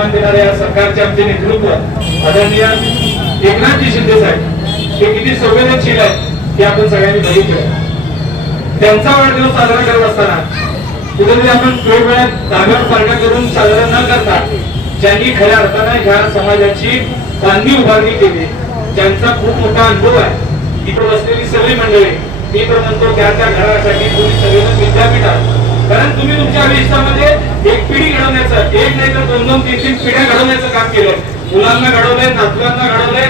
सन्मान देणाऱ्या या सरकारचे आमचे नेतृत्व आदरणीय एकनाथजी शिंदे साहेब हे किती संवेदनशील आहेत हे आपण सगळ्यांनी बघितलं. त्यांचा वाढदिवस साजरा करत असताना कुठेतरी आपण वेगवेगळ्या जागेवर पार्ट्या करून साजरा न करता ज्यांनी खऱ्या अर्थाने ह्या समाजाची बांधणी उभारणी केली, ज्यांचा खूप मोठा अनुभव आहे, इकडे बसलेली सगळी मंडळी, मी तर म्हणतो त्या घरासाठी तुम्ही सगळेजण विद्यापीठ आहात. कारण तुम्ही तुमच्या आयुष्यामध्ये एक पिढी घडवण्याचं, एक नाही तर दोन दोन तीन तीन पिढ्या घडवण्याचं काम केलं. मुलांना घडवलंय, नातवांना घडवलंय.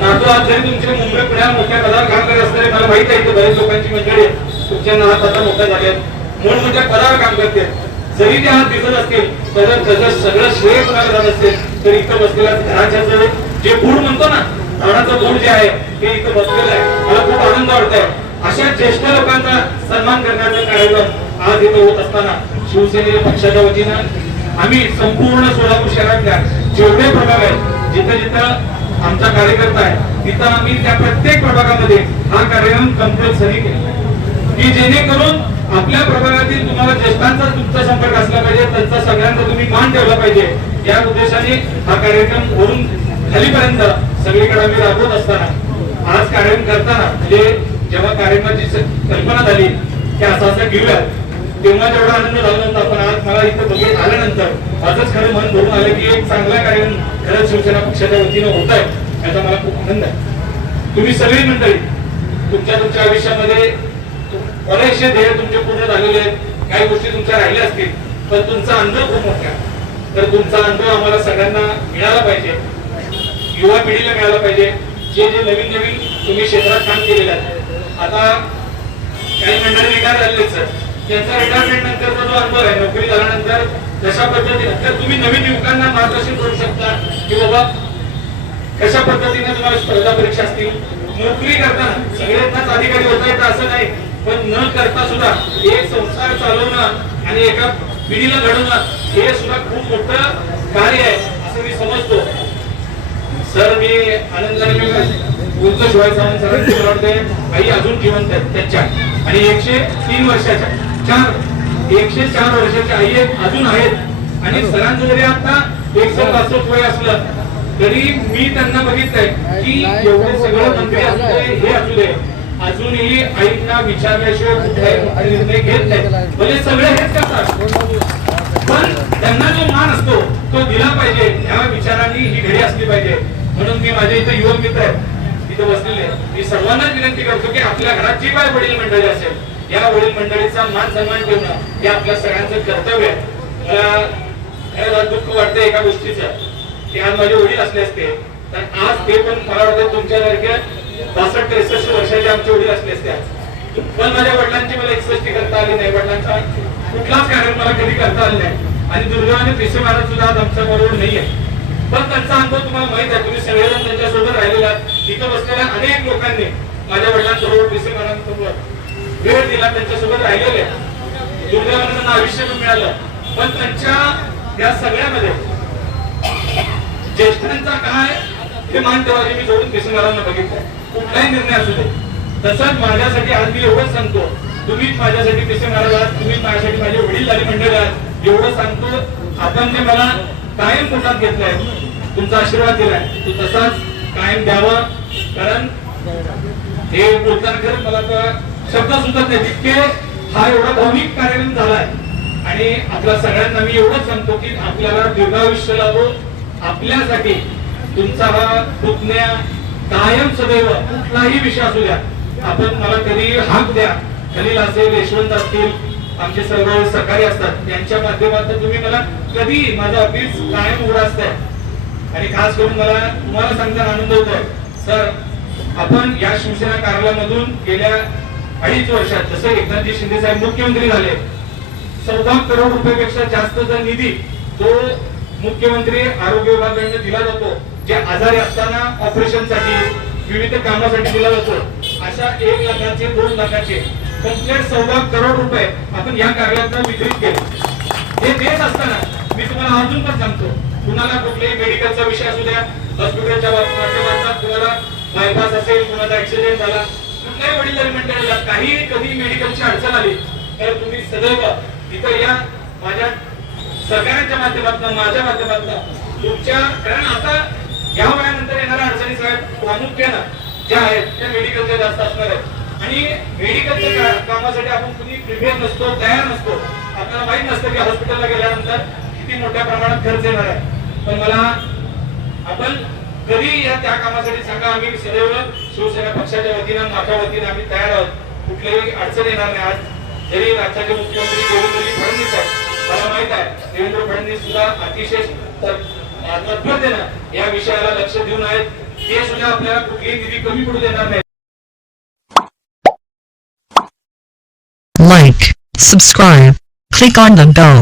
नातू आज जरी तुमचे मुंबई पुण्यात मोठ्या पदावर काम करत असणारे मला माहित आहे, बरेच लोकांची मंडळी तुमच्या नात आता मोठ्या झाल्यात, मोठमोठ्या पदावर काम करते. जरी ते आज दिसत असतील तर त्याचं सगळं श्रेय कोणाला जात असेल तर इथं बसलेला घराच्या जे गुढ म्हणतो ना, झाडाचं गुढ जे आहे ते इथं बसलेलं आहे. मला खूप आनंद वाटतोय. अशा ज्येष्ठ लोकांचा सन्मान करण्याचा कार्यक्रम आज इथं होत असताना शिवसेने पक्षाच्या वतीनं आम्ही संपूर्ण सोलापूर शहरातल्या जेवढे प्रभाग आहेत, जिथं जिथं आमचा कार्यकर्ता आहे तिथं आम्ही त्या प्रत्येक प्रभागामध्ये हा कार्यक्रम कंपल्सरी केला की जेणेकरून आपल्या प्रभागातील तुम्हाला ज्येष्ठांचा तुमचा संपर्क असला पाहिजे, त्यांचा सगळ्यांचा तुम्ही मान ठेवला पाहिजे. या उद्देशाने हा कार्यक्रम वरून खालीपर्यंत सगळीकडे आम्ही राबवत असताना आज कार्यक्रम करताना म्हणजे जेव्हा कार्यक्रमाची कल्पना झाली की असं घेऊया, तेव्हा जेवढा आनंद झाला नव्हता. पण आज मला इथं बघित आल्यानंतर आजच खरं मन भरून आलं की एक चांगला कार्यक्रम खरंच शिवसेना पक्षाच्या वतीनं होत आहे, याचा मला खूप आनंद आहे. तुम्ही सगळी मंडळी तुमच्या आयुष्यामध्ये बरेचसे ध्येय तुमचे पूर्ण झालेले आहेत, काही गोष्टी तुमच्या राहिल्या असतील, पण तुमचा अनुभव खूप मोठा आहे. तर तुमचा अनुभव आम्हाला सगळ्यांना मिळाला पाहिजे, युवा पिढीला मिळाला पाहिजे. जे जे नवीन नवीन तुम्ही क्षेत्रात काम केलेलं आहे, आता काही मंडळी रिटायर झालेले सर, त्यांचा रिटायरमेंट नंतरचा जो अनुभव आहे, नोकरी झाल्यानंतर कशा पद्धतीने तर तुम्ही नवीन युवकांना मार्गदर्शन करू शकता की बाबा कशा पद्धतीने तुम्हाला स्पर्धा परीक्षा असतील, नोकरी करताना सगळ्यांनाच अधिकारी होता येतं असं नाही, पण न करता सुद्धा एक संसार चालवणं आणि एका पिढीला घडवणं हे सुद्धा खूप मोठं कार्य आहे असं मी समजतो. सर मी आनंदाने बोलतो शिवाय सावंत सरांची मला वाटते आई अजून जिवंत आहेत त्यांच्या, आणि 103 वर्षाच्या 104 वर्षाच्या आई अजून आहेत. आणि सरांचं जरी आता 162 वय असलं तरी मी त्यांना बघितलंय की एवढे सगळं मंत्री असू दे, हे असू दे, अजूनही आईंना विचारल्याशिवाय कुठलाही निर्णय घेत नाही. म्हणजे सगळे हेच करतात, पण त्यांना जो मान असतो तो दिला पाहिजे. ह्या विचारांनी ही घडी असली पाहिजे. म्हणून मी माझ्या इथे युवक मित्र आहेत इथे बसलेले, मी सर्वांना विनंती करतो की आपल्या घरात जी काय वडील मंडळी असेल या वडील मंडळीचा मान सन्मान ठेवणं हे आपल्या सगळ्यांचं कर्तव्य आहे. मला दुःख वाटतं एका गोष्टीचं की आज माझे वडील असले असते तर आज ते पण मला वाटतं तुमच्यासारख्या 62-63 वर्षाचे आमचे वडील असले असते. पण माझ्या वडिलांची मला एकसष्टी करता आली नाही, वडिलांचा कुठलाच कार्यक्रम मला कधी करता आला नाही. आणि दुर्दैवाने पिसे महाराज सुद्धा आज आमच्या बरोबर नाहीये, पण त्यांचा अनुभव तुम्हाला माहित आहे. तुम्ही सगळेजण त्यांच्यासोबत राहिलेला, तिथं बसलेल्या अनेक लोकांनी माझ्या वडिलांसोबत पिसे महाराजांसोबत वेळ दिला, त्यांच्यासोबत राहिलेले. दुर्दैवाने त्यांना आयुष्य पण मिळालं, पण त्यांच्या या सगळ्यामध्ये ज्येष्ठांचा काय हे मान ठेवायचे मी जोडून पिसे महाराजांना बघितलं. कुठलाही निर्णय असू दे, तसंच माझ्यासाठी आज मी एवढंच सांगतो, तुम्हीच माझ्यासाठी पिसे महाराज आहात, तुम्हीच माझ्यासाठी माझे वडील झाले मंडळी आहात, एवढं सांगतो. आपण जे मला कायम पोटात घेतलंय, तुमचा आशीर्वाद दिलाय, तो तसाच कायम द्यावा. कारण हे बोलताना खरंच मला शब्द सुचत नाही तितके हा एवढा भावनिक कार्यक्रम झालाय. आणि आपल्या सगळ्यांना मी एवढंच सांगतो की आपल्याला दीर्घायुष्य लाभो. आपल्यासाठी तुमचा हा पुतण्या कायम सदैव कुठलाही विषय असू द्या, आपण मला कधी हाक द्या. खलील असेल, यशवंत असतील, आमचे सर्व सहकारी असतात, त्यांच्या माध्यमातून तुम्ही मला कधी माझं ऑफिस कायम उघडं असतं. आणि खास करून मला तुम्हाला सांगताना आनंद होतोय सर, आपण या शिवसेना कार्यालयामधून गेल्या 2.5 वर्षात जसं एकनाथजी शिंदे साहेब मुख्यमंत्री झाले, 14 करोड रुपयापेक्षा जास्तचा निधी तो मुख्यमंत्री आरोग्य विभागाकडून दिला जातो. जे आजारी असताना ऑपरेशनसाठी विविध कामासाठी दिला जातो. अशा 1 लाखाचे 2 लाखाचे कंप्लीट 14 करोड रुपये आपण या कार्यालयात वितरित केले. हे देत असताना मी तुम्हाला अजून पण सांगतो, कुणाला कुठल्याही मेडिकलचा विषय असू द्या, हॉस्पिटलच्या माध्यमातून कुणाला बायपास असेल, कुणाला ऍक्सिडेंट झाला, कुठल्याही वडील मंडळीला काही कधी मेडिकलची अडचण आली तर तुम्ही सदैव तिथं या माझ्या सरकारच्या माध्यमातून, माझ्या माध्यमातून तुमच्या, कारण आता या वयानंतर येणाऱ्या अडचणी साहेब प्रामुख्यानं ज्या आहेत त्या मेडिकलच्या जास्त असणार आहेत आणि मेडिकलच्या कामासाठी आपण कुणी प्रिपेअर नसतो, तयार नसतो. आपल्याला माहित नसतं की हॉस्पिटलला गेल्यानंतर किती मोठ्या प्रमाणात खर्च येणार आहे. पण मला आपण कधी या त्या कामासाठी सांगा, आम्ही सदैव शिवसेना पक्षाच्या वतीनं, माझ्या वतीनं आम्ही तयार आहोत. कुठलीही अडचण येणार नाही. आज जरी राज्याचे मुख्यमंत्री देवेंद्रजी फडणवीस आहेत, मला माहित आहे देवेंद्र फडणवीस सुद्धा अतिशय तत्परतेनं या विषयाला लक्ष देऊन आहेत. ते सुद्धा आपल्याला कुठलीही निधी कमी पडू देणार नाही. Like, subscribe, click on the bell.